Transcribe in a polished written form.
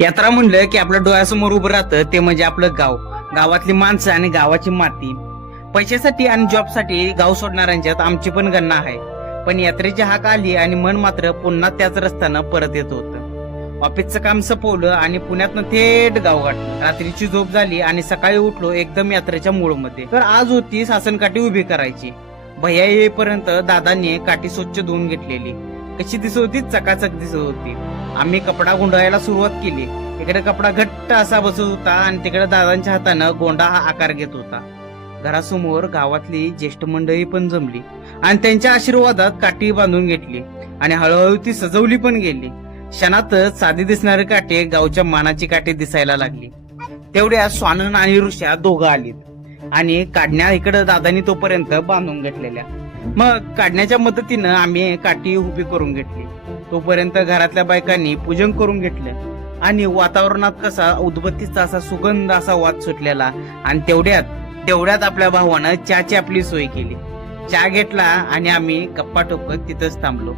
यात्रा म्हणलं की आपल्या डोळ्यासमोर उभं राहतं ते म्हणजे आपलं गाव, गावातली माणसं आणि गावाची माती. पैशासाठी आणि जॉबसाठी गाव सोडणाऱ्यांच्यात आमची पण गणना आहे. पण यात्रेची हाक आली आणि मन मात्र पुन्हा त्याच रस्त्यानं परत येत होतं. ऑफिसचं काम संपवलं आणि पुण्यातनं थेट गाव गाठलं. रात्रीची झोप झाली आणि सकाळी उठलो एकदम यात्रेच्या मूडमध्ये. तर आज होती सासनकाठी उभी करायची. भैया येईपर्यंत दादांनी काठी स्वच्छ धुवून घेतलेली. कशी दिसत होती? चकाचक दिसत होती. आम्ही कपडा गुंडाळायला सुरुवात केली. इकडे कपडा घट्ट असा बसत होता आणि तिकडे दादांच्या हातानं गोंडा हा आकार घेत होता. घरासमोर गावातली ज्येष्ठ मंडळी पण जमली आणि त्यांच्या आशीर्वादात काठी बांधून घेतली आणि हळूहळू ती सजवली पण गेली. क्षणातच साधी दिसणारी काठी गावच्या मानाची काठी दिसायला लागली. तेवढ्या स्वानन आणि ऋषा दोघं आलीत आणि काढण्या इकडे दादांनी तोपर्यंत बांधून घेतलेल्या. मग काढण्याच्या मदतीनं आम्ही काठी उभी करून घेतली. तोपर्यंत घरातल्या बायकांनी पूजन करून घेतलं आणि वातावरणात कसा उदबत्तीचा असा सुगंध असा वाद सुटलेला. आणि तेवढ्यात आपल्या भावानं चहाची आपली सोय केली. चहा घेतला आणि आम्ही गप्पा टोकत तिथंच थांबलो.